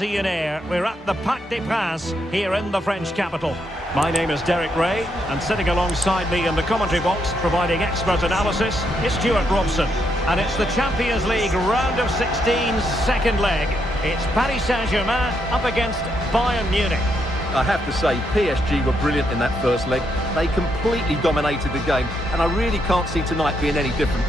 We're at the Parc des Princes here in the French capital. My name is Derek Ray, and sitting alongside me in the commentary box, providing expert analysis, is Stuart Robson. And it's the Champions League round of 16 second leg. It's Paris Saint-Germain up against Bayern Munich. I have to say, PSG were brilliant in that first leg. They completely dominated the game, and I really can't see tonight being any different.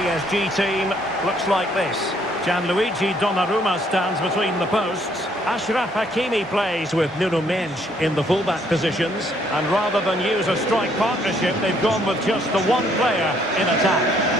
PSG team looks like this. Gianluigi Donnarumma stands between the posts. Achraf Hakimi plays with Nuno Mendes in the fullback positions. And rather than use a strike partnership, they've gone with just the one player in attack.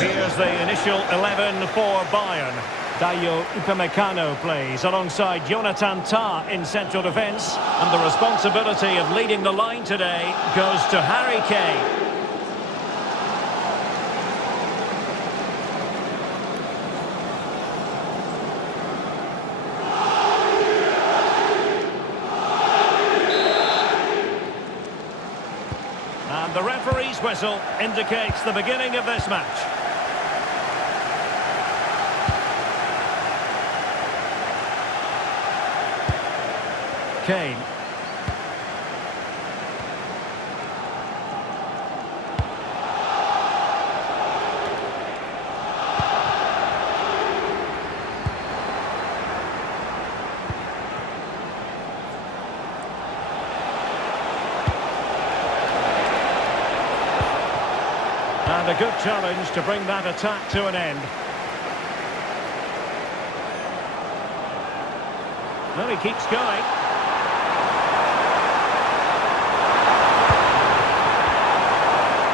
Here's the initial 11 for Bayern. Dayo Upamecano plays alongside Jonathan Tah in central defence. And the responsibility of leading the line today goes to Harry Kane. And the referee's whistle indicates the beginning of this match. Kane. And a good challenge to bring that attack to an end. Well, he keeps going.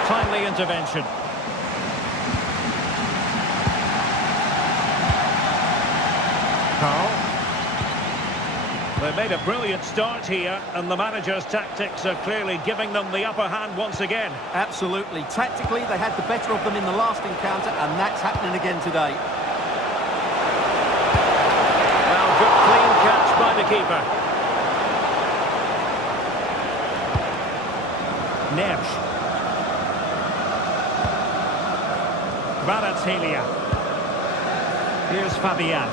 Timely intervention. Carl. They've made a brilliant start here, and the manager's tactics are clearly giving them the upper hand once again. Absolutely. Tactically, they had the better of them in the last encounter, and that's happening again today. Well, good clean catch by the keeper. Neves. Kvaratskhelia. Here's Fabian.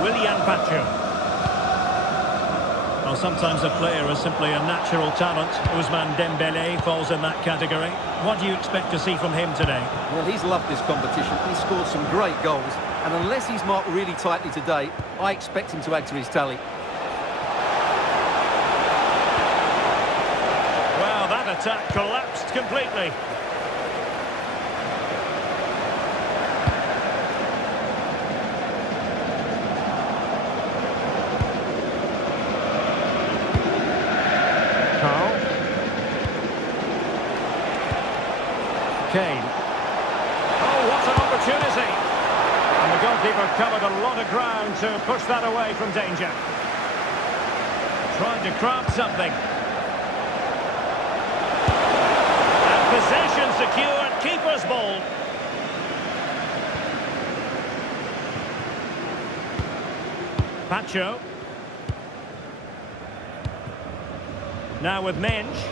Willian Pacho. Well, sometimes a player is simply a natural talent. Ousmane Dembélé falls in that category. What do you expect to see from him today? Well, he's loved this competition. He's scored some great goals. And unless he's marked really tightly today, I expect him to add to his tally. Well, that attack collapsed completely. Kane. Oh, what an opportunity! And the goalkeeper covered a lot of ground to push that away from danger. Trying to craft something. And possession secured, keeper's ball. Pacho. Now with Mendes.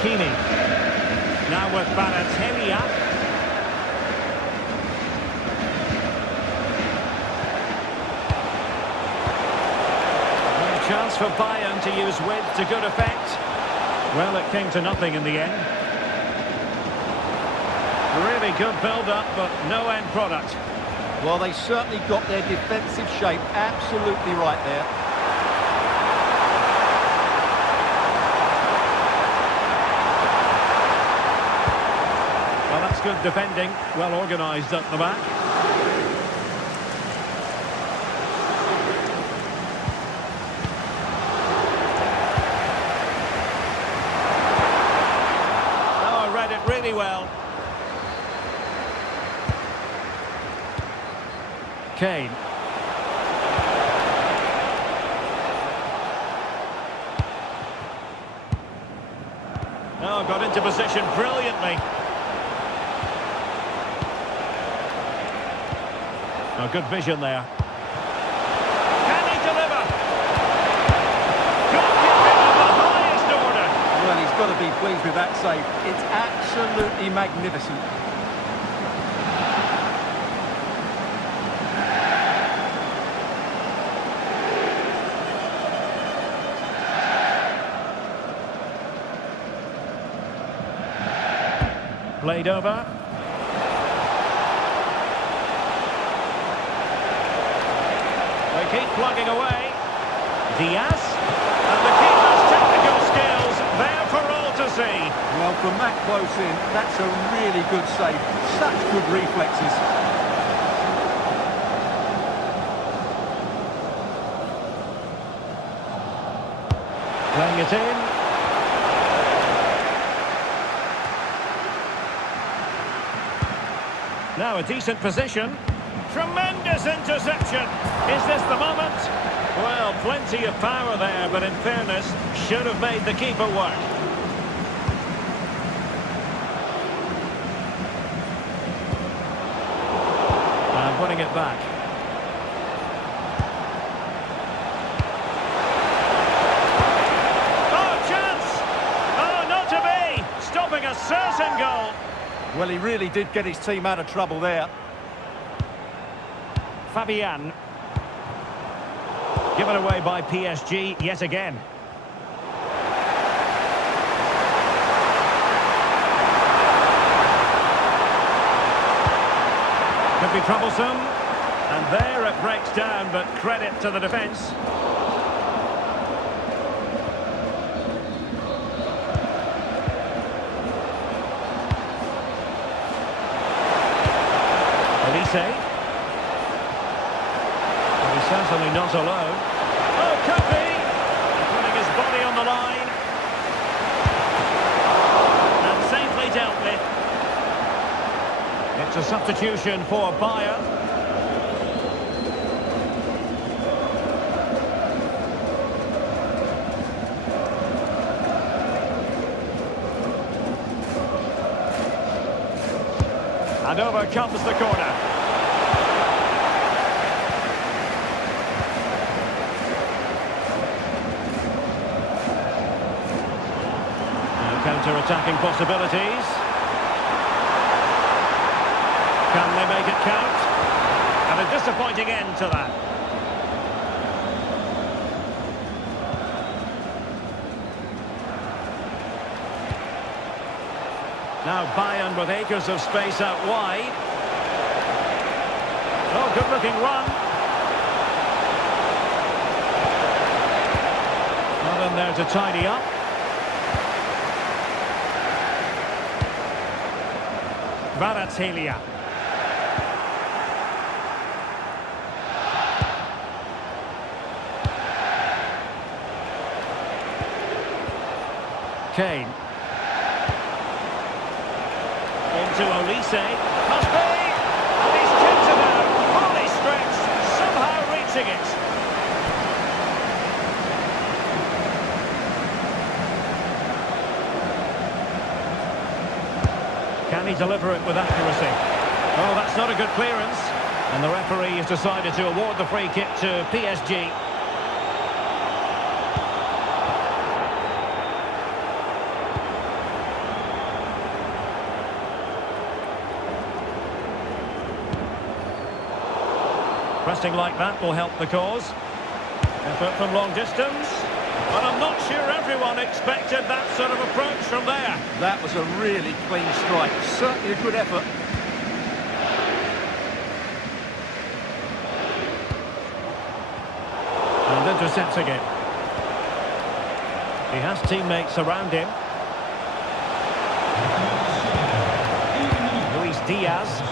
Hakimi. Now with Balotelli. Chance for Bayern to use width to good effect. Well, it came to nothing in the end. Really good build-up, but no end product. Well, they certainly got their defensive shape absolutely right there. Well, that's good defending. Well organised at the back. Really well. Kane. Oh, got into position brilliantly. Oh, good vision there. Can he deliver? Goalkeeping of the highest order. Well, he's got to be pleased with that save. It's absolutely magnificent. Played over. They keep plugging away. Diaz. And the keeper's technical skills there for all to see. Well, from that close in, that's a really good save. Such good reflexes. Playing it in. Now a decent position. Tremendous interception. Is this the moment? Well, plenty of power there, but in fairness, should have made the keeper work. And putting it back. Oh, chance! Oh, not to be! Stopping a certain goal. Well, he really did get his team out of trouble there. Fabian. Given away by PSG yet again. Could be troublesome. And there it breaks down, but credit to the defence. Elise. Certainly not alone. Oh, could be! Putting his body on the line. And safely dealt with. It's a substitution for Bayern. And over comes the corner. Counter-attacking possibilities. Can they make it count? And a disappointing end to that. Now Bayern with acres of space out wide. Oh, good-looking run. Not in there to tidy up. Balotelli. Kane. Into Olise. Must be! And he's tipped it out. Fully stretched. Somehow reaching it. Can he deliver it with accuracy? Oh, that's not a good clearance. And the referee has decided to award the free kick to PSG. Pressing like that will help the cause. Effort from long distance. But I'm not sure everyone expected that sort of approach from there. That was a really clean strike. Certainly a good effort. And intercepting it. He has teammates around him. Luis Diaz.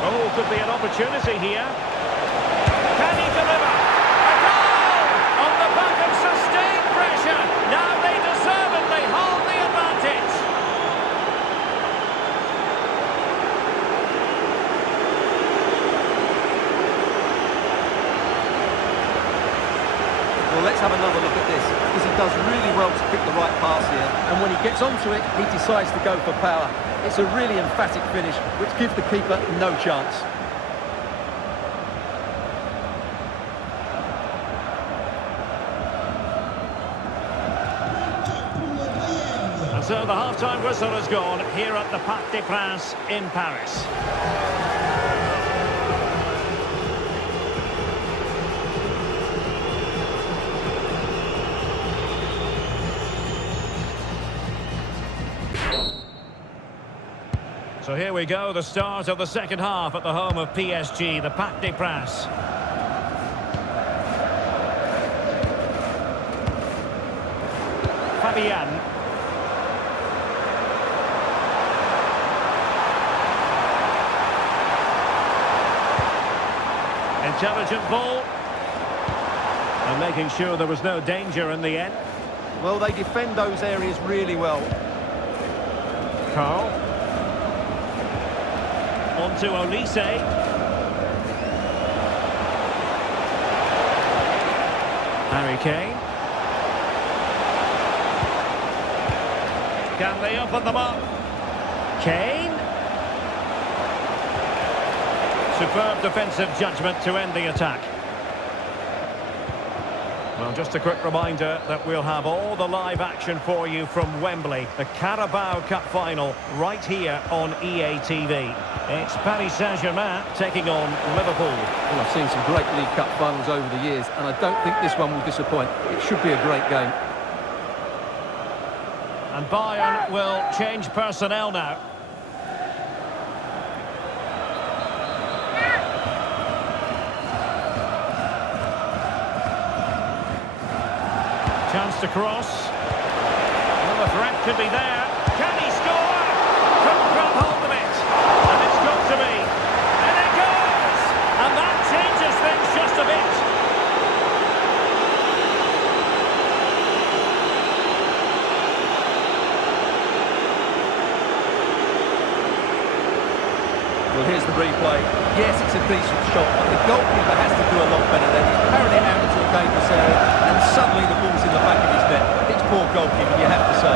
Oh, could be an opportunity here. Can he deliver? A goal! On the back of sustained pressure. Now they deservedly hold the advantage. Well, let's have another look at this, because he does really well to pick the right pass here, and when he gets onto it, he decides to go for power. It's a really emphatic finish, which gives the keeper no chance. And so the half-time whistle has gone here at the Parc des Princes in Paris. So here we go, the start of the second half at the home of PSG, the Parc des Princes. Fabian. Intelligent ball. And making sure there was no danger in the end. Well, they defend those areas really well. Carl. On to Olise. Harry Kane. Can they open them up? Kane. Superb defensive judgment to end the attack. Well, just a quick reminder that we'll have all the live action for you from Wembley, the Carabao Cup final, right here on EA TV. It's Paris Saint-Germain taking on Liverpool. Well, I've seen some great League Cup finals over the years, and I don't think this one will disappoint. It should be a great game. And Bayern will change personnel now. Chance to cross. Well, the threat could be there. Can he score? Couldn't grab hold of it. And it's got to be. And it goes! And that changes things just a bit. Well, here's the replay. Yes, it's a decent shot, but the goalkeeper has to do a lot better than he's parried it out into a dangerous area, and suddenly the ball's in the back of his net. It's poor goalkeeping, you have to say.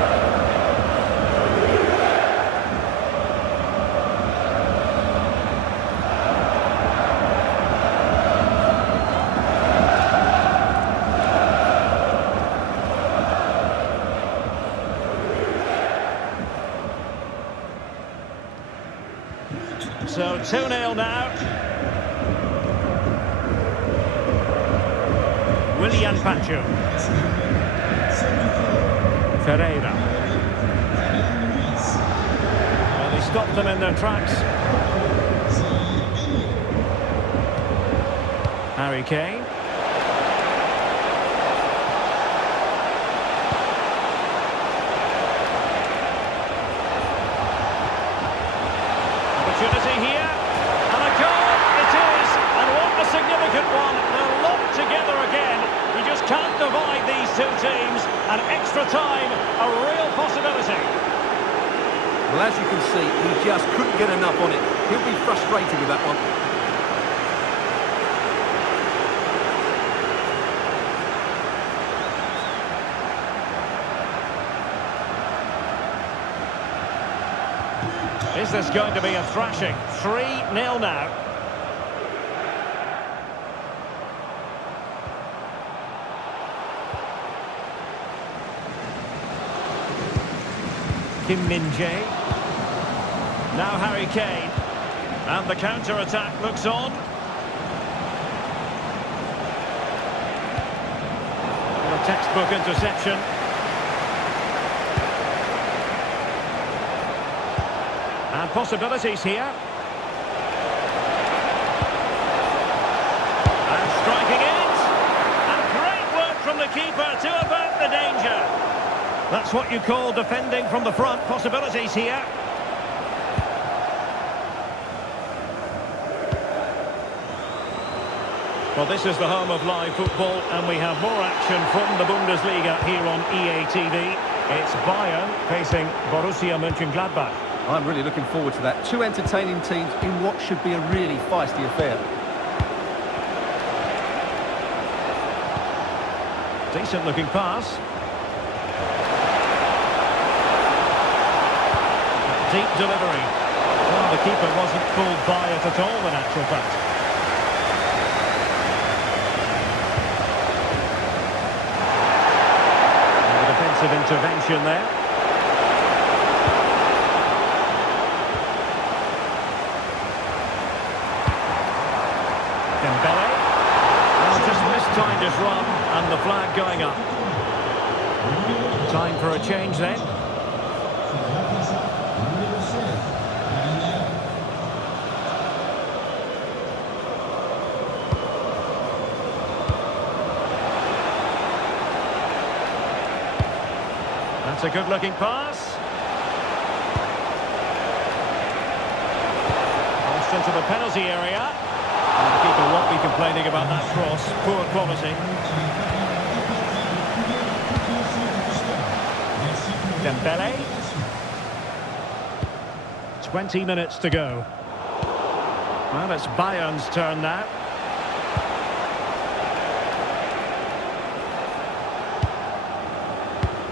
So 2-0 now. Willian Pacho. Ferreira. Well, they stopped them in their tracks. Harry Kane. Opportunity here, and a goal it is, and what a significant one. They're locked together again. You just can't divide these two teams, and extra time, a real possibility. Well, as you can see, he just couldn't get enough on it. He'll be frustrated with that one. Is this going to be a thrashing? 3-0 now. Kim Min-jae. Now Harry Kane. And the counter-attack looks on. textbook interception. And possibilities here. And striking it. And great work from the keeper to avert the danger. That's what you call defending from the front. Possibilities here. Well, this is the home of live football, and we have more action from the Bundesliga here on EA TV. It's Bayern facing Borussia Mönchengladbach. I'm really looking forward to that. Two entertaining teams in what should be a really feisty affair. Decent looking pass. Deep delivery. Well, the keeper wasn't fooled by it at all, in actual fact. And the defensive intervention there. Dembele. Well, just mistimed his run, and the flag going up. Time for a change then. That's a good-looking pass. Crossed into the penalty area. And the keeper won't be complaining about that cross. Poor quality. Dembele. 20 minutes to go. Well, it's Bayern's turn now.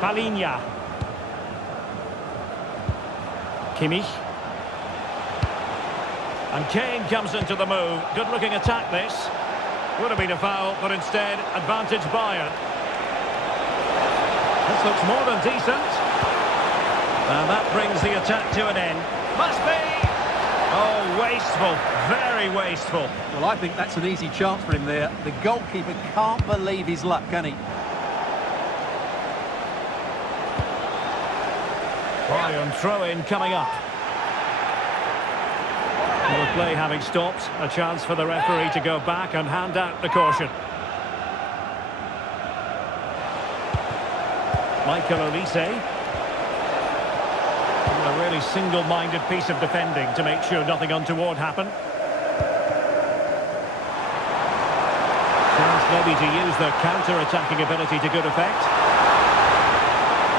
Palinha. Kimmich. And Kane comes into the move. Good-looking attack, this. Would have been a foul, but instead, advantage Bayern. This looks more than decent. And that brings the attack to an end. Must be! Oh, wasteful. Very wasteful. Well, I think that's an easy chance for him there. The goalkeeper can't believe his luck, can he? Bayern throw-in coming up. The play having stopped, a chance for the referee to go back and hand out the caution. Michael Olise. A really single-minded piece of defending to make sure nothing untoward happened. Chance maybe to use their counter-attacking ability to good effect.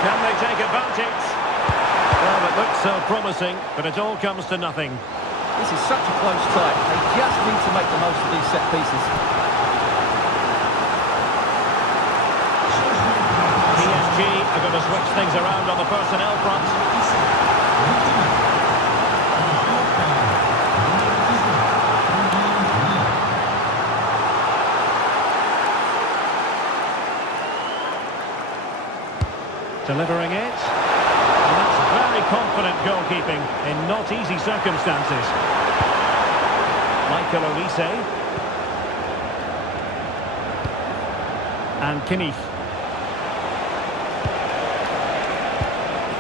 Can they take advantage? Well, it looks so promising, but it all comes to nothing. This is such a close tie. They just need to make the most of these set pieces. PSG are going to switch things around on the personnel front. Delivering it. And that's very confident goalkeeping in not easy circumstances. Michael Olise. And Kimmich.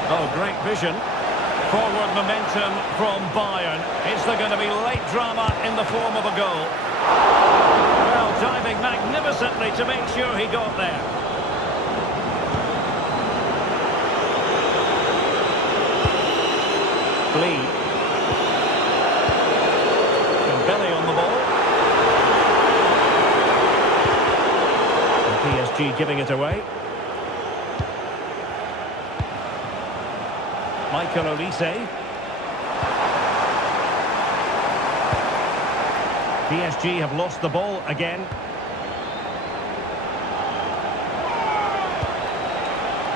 Oh, great vision. Forward momentum from Bayern. Is there going to be late drama in the form of a goal? Well, diving magnificently to make sure he got there. Lee. Dembele on the ball. And PSG giving it away. Michael Olise. PSG have lost the ball again.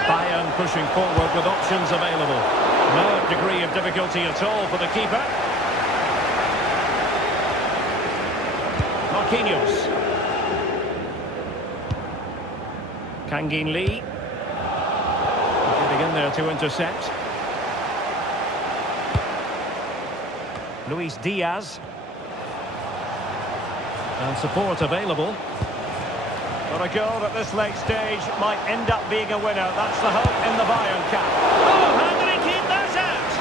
Bayern pushing forward with options available. No degree of difficulty at all for the keeper. Marquinhos. Kangin Lee. Getting in there to intercept. Luis Diaz. And support available. But a goal at this late stage might end up being a winner. That's the hope in the Bayern camp. Oh, how did he keep that out?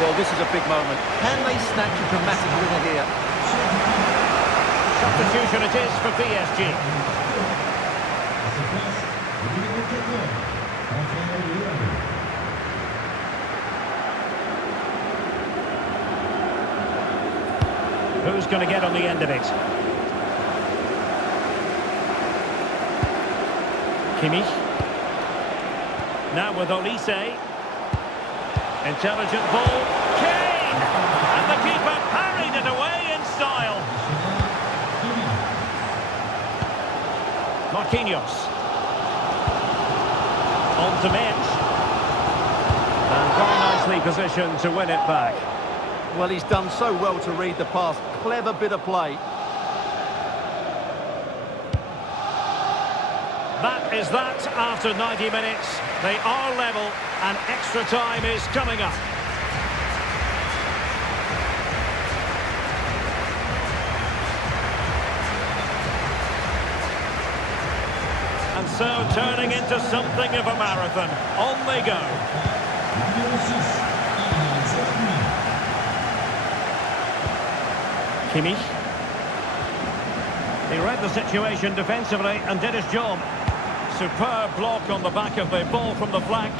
Well, this is a big moment. Can they snatch a dramatic winner here? Substitution it is for PSG. Who's going to get on the end of it? Kimmich. Now with Olise. Intelligent ball. Kane! And the keeper parried it away in style. Marquinhos. On to Mensch. And very nicely positioned to win it back. Well, he's done so well to read the pass. Clever bit of play. That is that after 90 minutes. They are level and extra time is coming up. And so turning into something of a marathon. On they go. Kimmich. He read the situation defensively and did his job. Superb block on the back of the ball from the flank.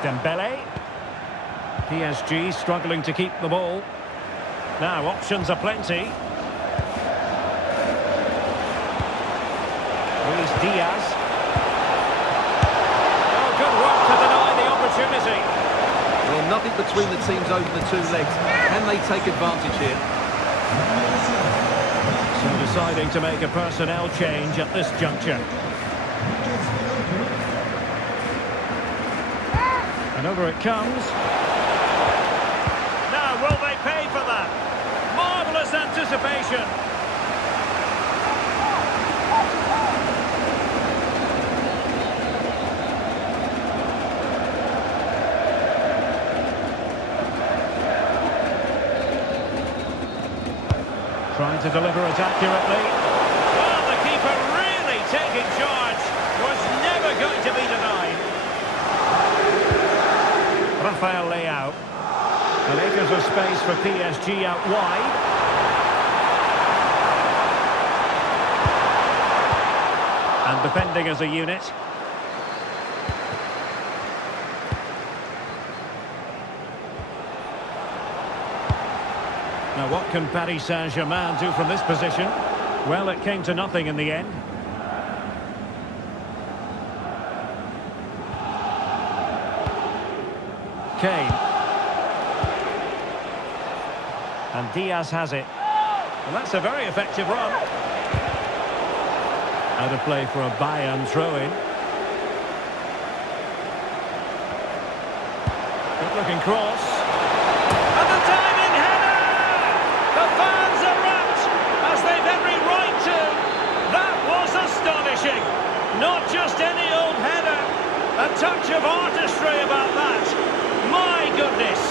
Dembele. PSG struggling to keep the ball. Now options are plenty. Luis Diaz. Oh, good work to deny the opportunity. Well, nothing between the teams over the two legs. Can they take advantage here? So deciding to make a personnel change at this juncture. And over it comes. Now, will they pay for that? Marvellous anticipation. Trying to deliver it accurately. Well, the keeper really taking charge. Was never going to be denied. Rafael Leao. And acres of space for PSG out wide. And defending as a unit. Now what can Paris Saint-Germain do from this position? Well, it came to nothing in the end. Kane. And Diaz has it. And that's a very effective run. Out of play for a Bayern throw-in. Good looking cross. And the diving header! The fans are rapt, as they've every right to. That was astonishing. Not just any old header. A touch of artistry about that. My goodness.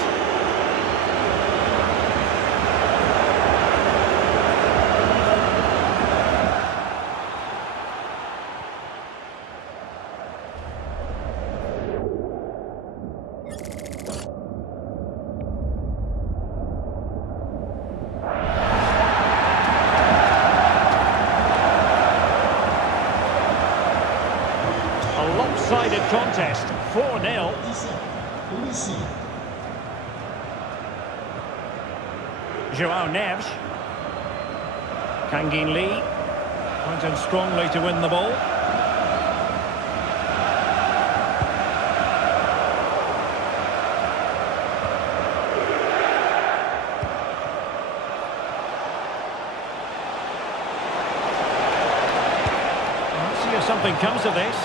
A lopsided contest, 4-0. Joao Neves. Kangin Lee went in strongly to win the ball. Let's see if something comes of this.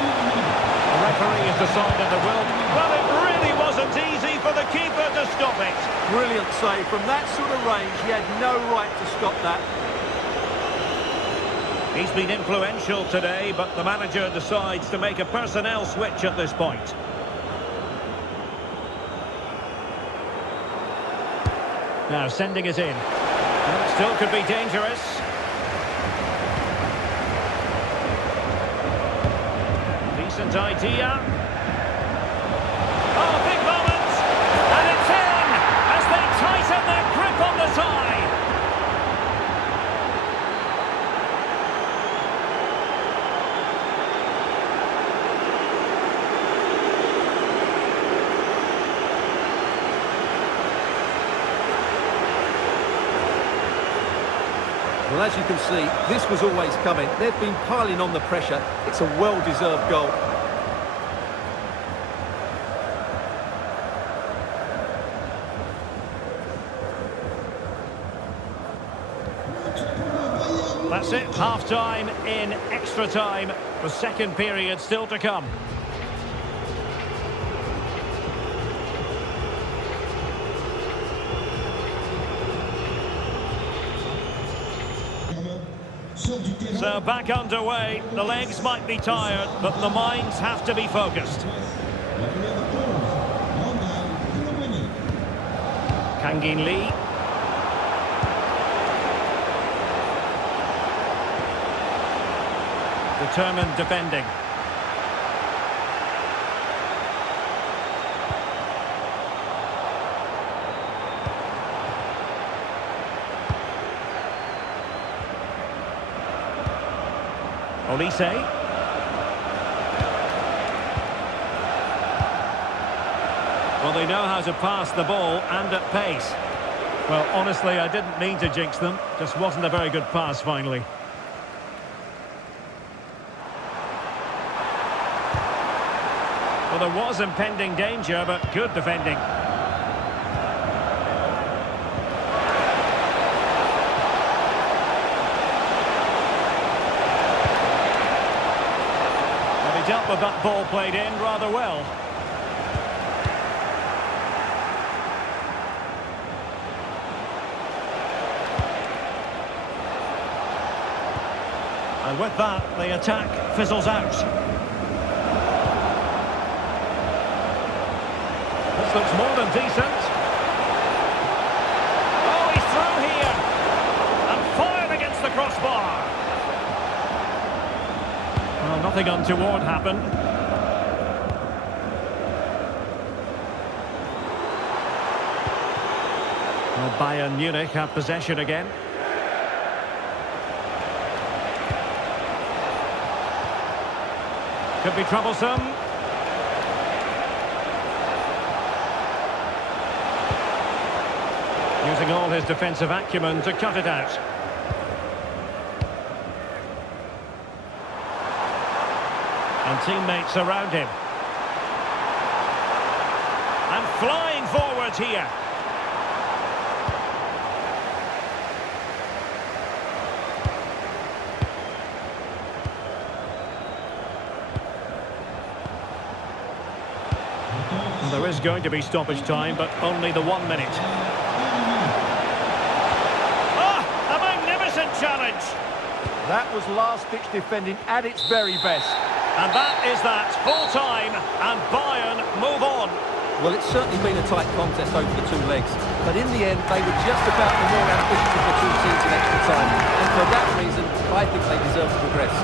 The referee has decided there will. Well, it really wasn't easy for the keeper to stop it. Brilliant save. From that sort of range, he had no right to stop that. He's been influential today, but the manager decides to make a personnel switch at this point. Now sending it in. Still could be dangerous. Decent idea. Oh, big moment! And it's in as they tighten their grip on the tie. Well, as you can see, this was always coming. They've been piling on the pressure. It's a well-deserved goal. That's it, half-time in extra time. The second period still to come. So back underway. The legs might be tired, but the minds have to be focused. Kangin Lee. Determined defending. Olise. Well, they know how to pass the ball and at pace. Well, honestly, I didn't mean to jinx them. Just wasn't a very good pass, finally. Well, there was impending danger, but good defending. Well, he dealt with that ball played in rather well. And with that, the attack fizzles out. This looks more than decent. Oh, he's through here. And fired against the crossbar. Well, nothing untoward happened. Well, Bayern Munich have possession again. Could be troublesome. Using all his defensive acumen to cut it out. And teammates around him. And flying forward here. There is going to be stoppage time, but only the 1 minute. Ah, a magnificent challenge! That was last-ditch defending at its very best. And that is that, full time, and Bayern move on. Well, it's certainly been a tight contest over the two legs, but in the end, they were just about the more ambitious of the two teams in extra time, and for that reason, I think they deserve to progress.